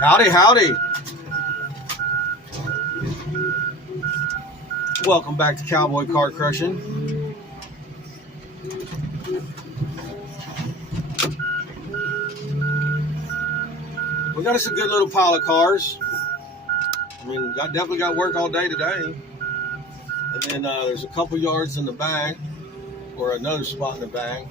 Howdy, howdy. Welcome back to Cowboy Car Crushing. We got us a good little pile of cars. I mean, definitely got work all day today. And then there's a couple yards in the back, or another spot in the back.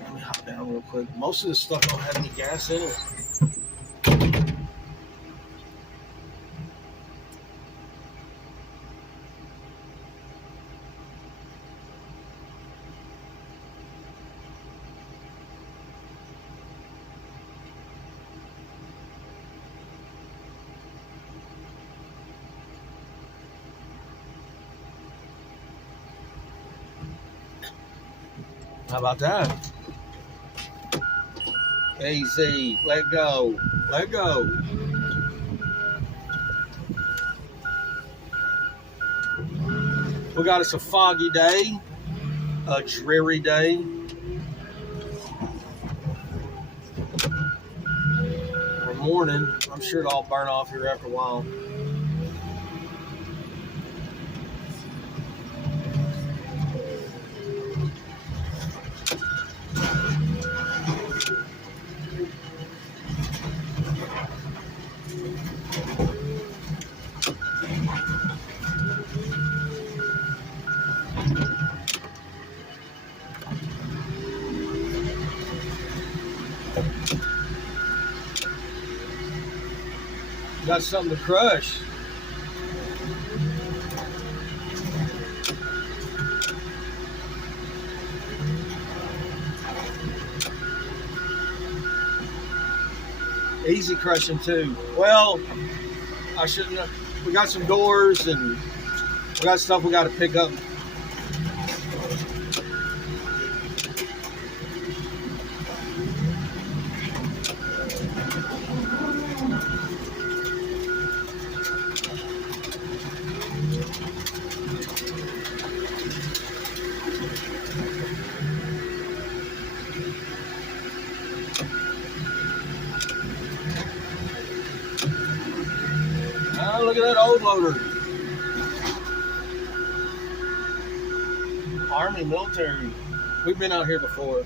Let me hop down real quick. Most of this stuff don't have any gas in it. How about that? Easy. Let go. Let go. We got us a foggy day, a dreary day. Or morning. I'm sure it'll all burn off here after a while. Got something to crush. Easy crushing too. Well, I shouldn't have. We got some doors and we got stuff we got to pick up. Oh, look at that old loader. Army, military. We've been out here before.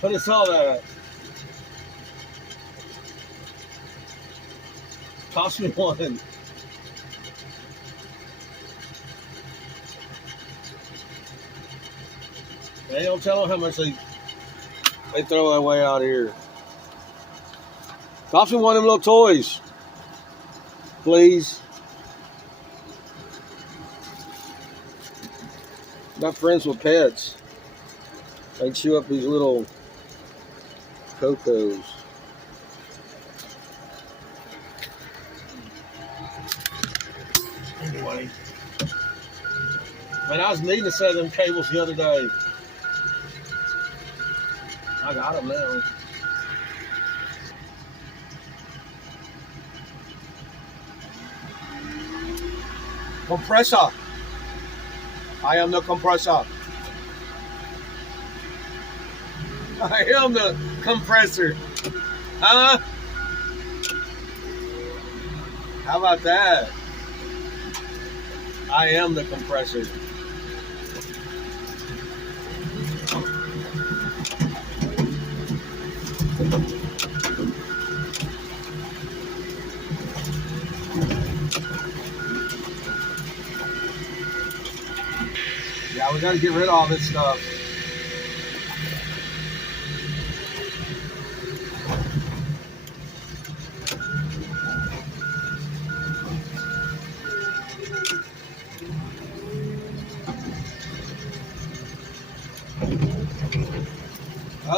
What is all that? Toss me one. They don't tell them how much they throw away out here. Toss me one of them little toys, please. Not friends with pets. They chew up these little cocos. Anyway, man, I was needing a set of them cables the other day. I got them now. Compressor. I am the compressor. I am the compressor. Huh? How about that? I am the compressor. Yeah, we got to get rid of all this stuff.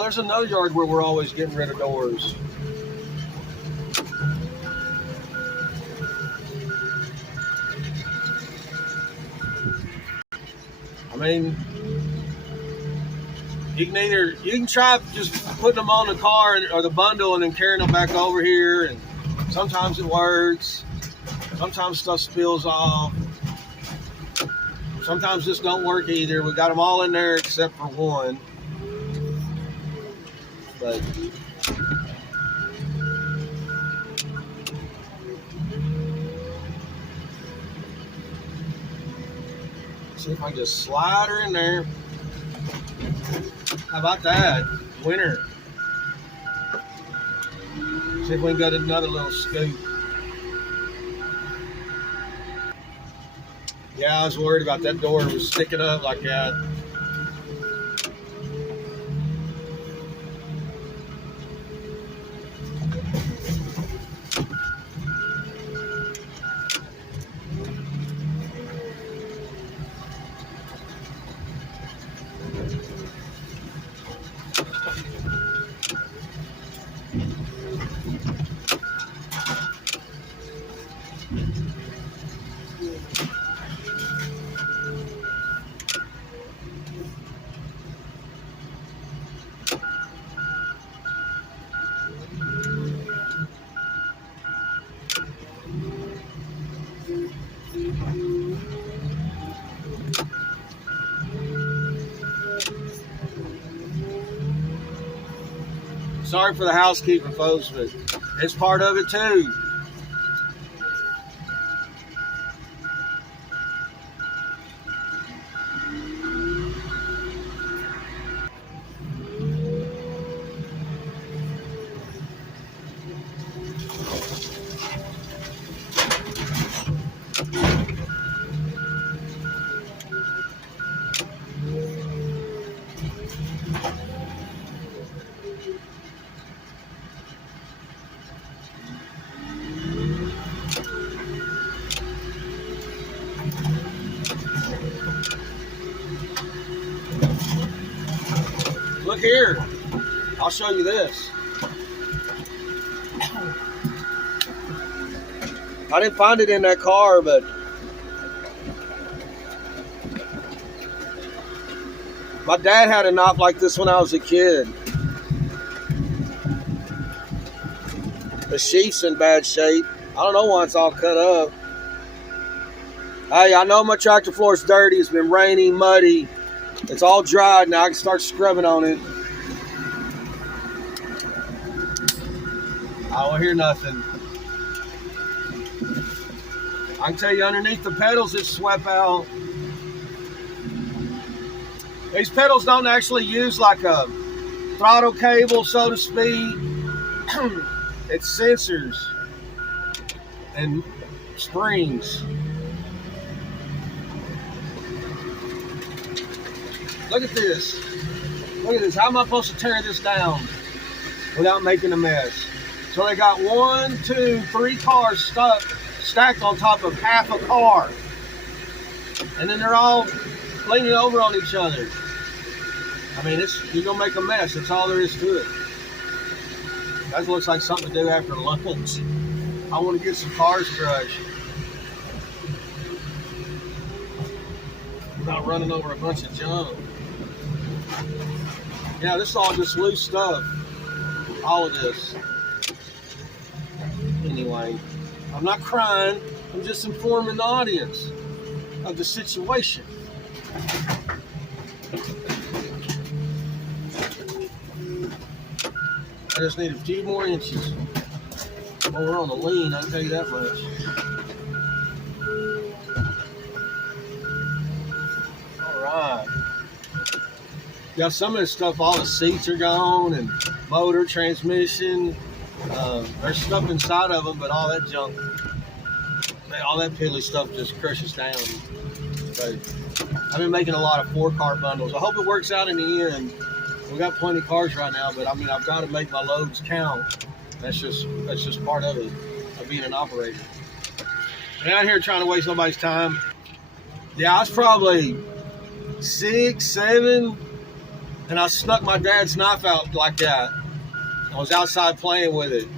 There's another yard where we're always getting rid of doors. I mean, you can try just putting them on the car or the bundle and then carrying them back over here, and sometimes it works. Sometimes stuff spills off. Sometimes this don't work either. We got them all in there except for one. But see if I can just slide her in there. How about that? Winner. See if we can get another little scoop. Yeah, I was worried about that door was sticking up like that. Sorry for the housekeeping, folks, but it's part of it too. Look here, I'll show you this. I didn't find it in that car, but my dad had a knob like this when I was a kid. The sheath's in bad shape. I don't know why it's all cut up. Hey, I know my tractor floor is dirty. It's been rainy, muddy. It's all dried now. I can start scrubbing on it. I don't hear nothing. I can tell you underneath the pedals it's swept out. These pedals don't actually use like a throttle cable, so to speak. It's sensors and springs. Look at this. Look at this. How am I supposed to tear this down without making a mess? So they got 1, 2, 3 cars stacked on top of half a car. And then they're all leaning over on each other. I mean, you're going to make a mess. That's all there is to it. That looks like something to do after lunch. I want to get some cars crushed. Not running over a bunch of junk. Yeah, this is all just loose stuff. All of this. Anyway, I'm not crying. I'm just informing the audience of the situation. I just need a few more inches. Well, we're on the lean, I can tell you that much. Yeah, some of this stuff, all the seats are gone, and motor, transmission. There's stuff inside of them, but all that junk, all that piddly stuff just crushes down. But I've been making a lot of 4-car bundles. I hope it works out in the end. We got plenty of cars right now, but I mean, I've got to make my loads count. That's just part of it, of being an operator. I'm out here trying to waste nobody's time. Yeah, I was probably 6, 7, and I snuck my dad's knife out like that. I was outside playing with it.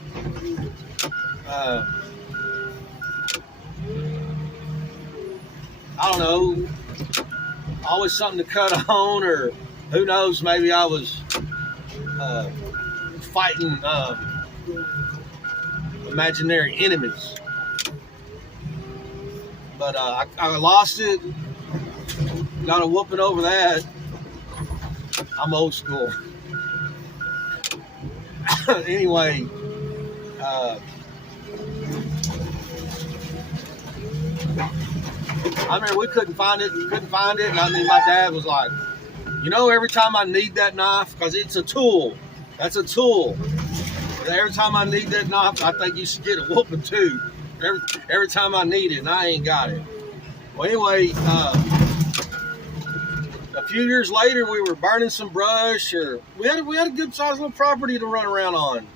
I don't know, always something to cut on, or who knows, maybe I was fighting imaginary enemies. But I lost it, got a whooping over that. I'm old school. Anyway, I mean, we couldn't find it, and I mean, my dad was like, you know, every time I need that knife, because it's a tool, that's a tool. Every time I need that knife, I think you should get a whooping too. Every time I need it, and I ain't got it. Well, anyway, a few years later, we were burning some brush, or we had a good sized little property to run around on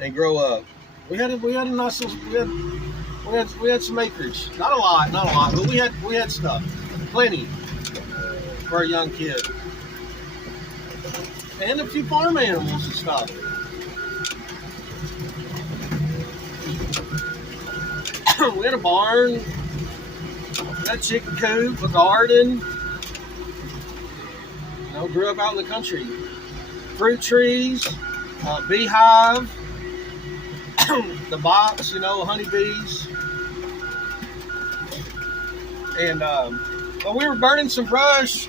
and grow up. We had a nice little, we had some acreage. Not a lot, but we had stuff, plenty for a young kid, and a few farm animals and stuff. We had a barn, we had a chicken coop, a garden. You know, grew up out in the country. Fruit trees, beehive, the box, you know, honeybees. And when we were burning some brush,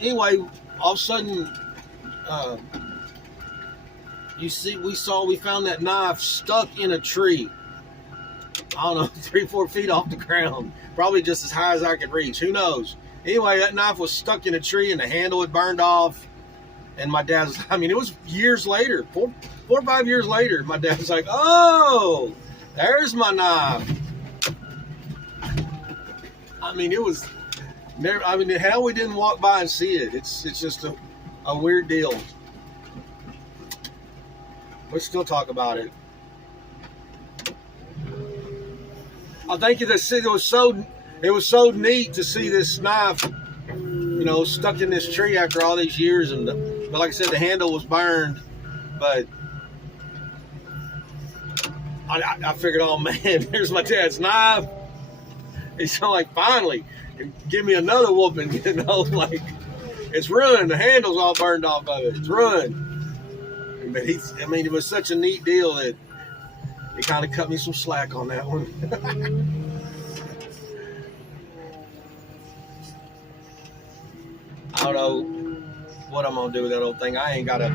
anyway, all of a sudden, we found that knife stuck in a tree. I don't know, 3-4 feet off the ground, probably just as high as I could reach. Who knows? Anyway, that knife was stuck in a tree, and the handle had burned off. And my dad's, I mean, it was years later, 4 or 5 years later, my dad's like, "Oh, there's my knife." I mean, it was never. I mean, hell, we didn't walk by and see it. It's just a weird deal. We still talk about it. I think it was so neat to see this knife, you know, stuck in this tree after all these years, but like I said, the handle was burned. But I figured, oh man, here's my dad's knife. He's like, finally, give me another whooping, you know, like it's ruined. The handle's all burned off of it. It's ruined. But it was such a neat deal that it kind of cut me some slack on that one. I don't know what I'm gonna do with that old thing. I ain't got a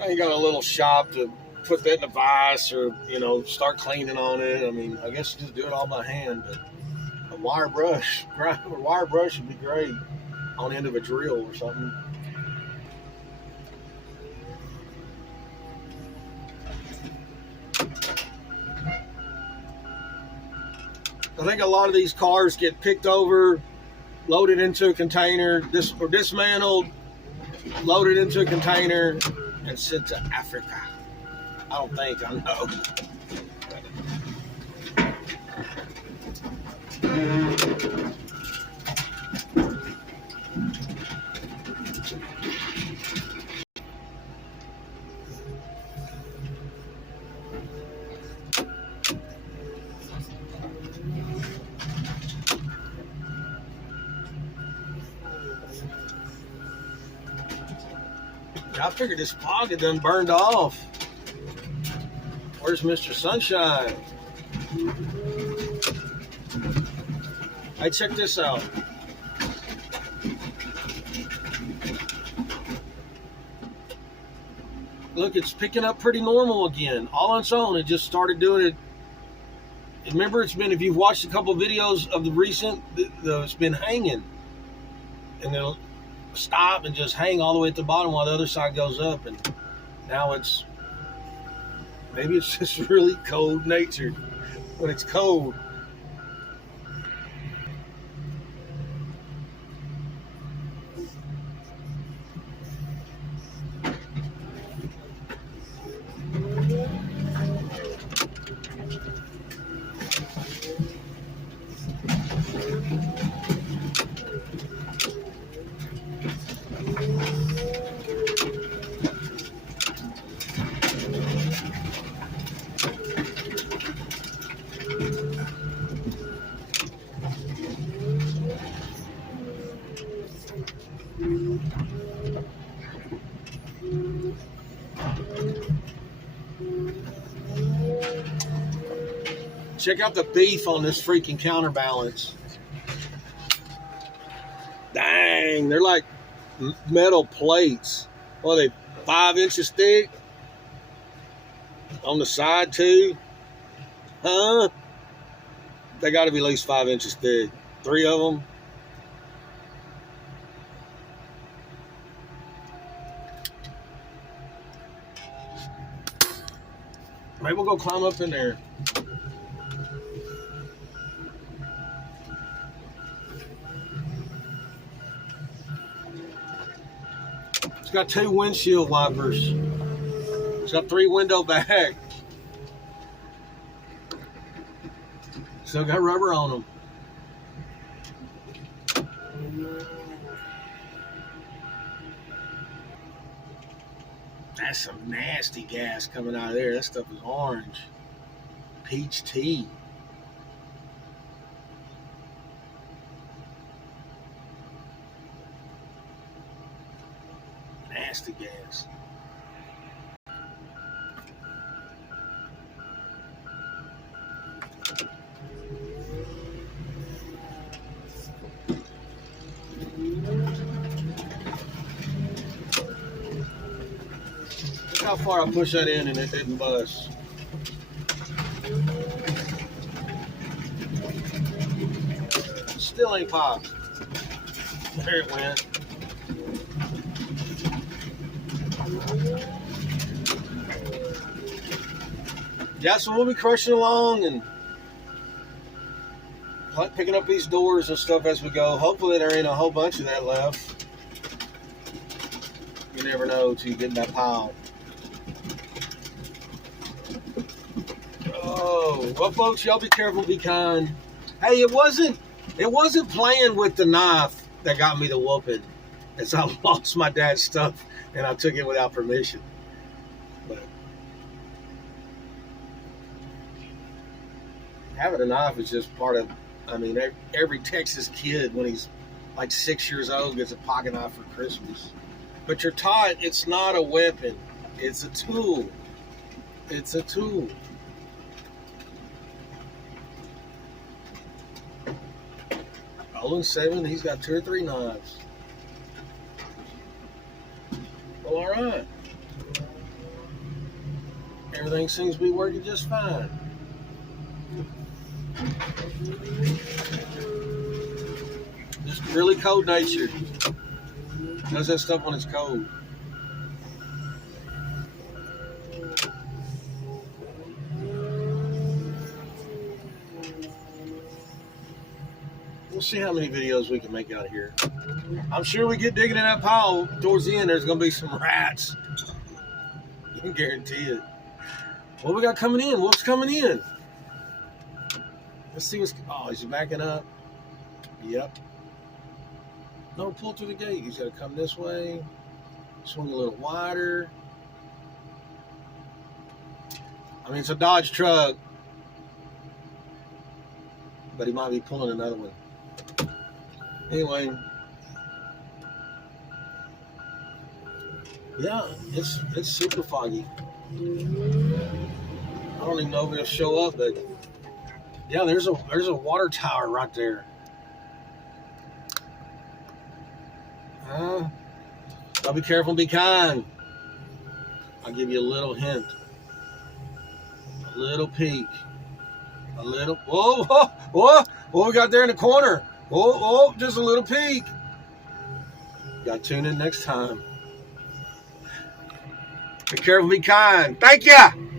little shop to put that in a vise, or, you know, start cleaning on it. I mean, I guess just do it all by hand, but a wire brush would be great on the end of a drill or something. I think a lot of these cars get picked over, loaded into a container, dismantled, loaded into a container, and sent to Africa. I don't think, I know. I figured this fog had done burned off. Where's Mr. Sunshine? Hey, check this out. Look, it's picking up pretty normal again. All on its own. It just started doing it remember, it's been, if you've watched a couple of videos of the recent, it's been hanging. And it'll stop and just hang all the way at the bottom while the other side goes up. And now maybe it's just really cold natured when it's cold. Check out the beef on this freaking counterbalance. Dang, they're like metal plates. What are they, 5 inches thick? On the side too? Huh? They got to be at least 5 inches thick. 3 of them. Maybe we'll go climb up in there. It's got 2 windshield wipers. It's got 3 window back. Still got rubber on them. That's some nasty gas coming out of there. That stuff is orange. Peach tea. Nasty gas. Look how far I push that in and it didn't bust. Still ain't popped. There it went. Yeah, so we'll be crushing along and picking up these doors and stuff as we go. Hopefully there ain't a whole bunch of that left. You never know till you get in that pile. Oh, well, folks, y'all be careful, be kind. Hey, it wasn't playing with the knife that got me the whooping. As I lost my dad's stuff and I took it without permission. But having a knife is just part of, I mean, every Texas kid when he's like 6 years old gets a pocket knife for Christmas. But you're taught it's not a weapon. It's a tool. It's a tool. Rolling 7, he's got 2 or 3 knives. Well, all right. Everything seems to be working just fine. Just really cold natured. Does that stuff when it's cold. We'll see how many videos we can make out here. I'm sure we get digging in that pile towards the end. There's going to be some rats. You can guarantee it. What we got coming in? What's coming in? Let's see what's... Oh, is he backing up? Yep. No, pull through the gate. He's got to come this way. Swing a little wider. I mean, it's a Dodge truck. But he might be pulling another one. Anyway. Yeah, it's super foggy. I don't even know if it'll show up, but yeah, there's a water tower right there. I'll be careful and be kind. I'll give you a little hint. A little peek. A little. Whoa, whoa, whoa. What we got there in the corner? Whoa, whoa, just a little peek. Got to tune in next time. Be careful, be kind. Thank you.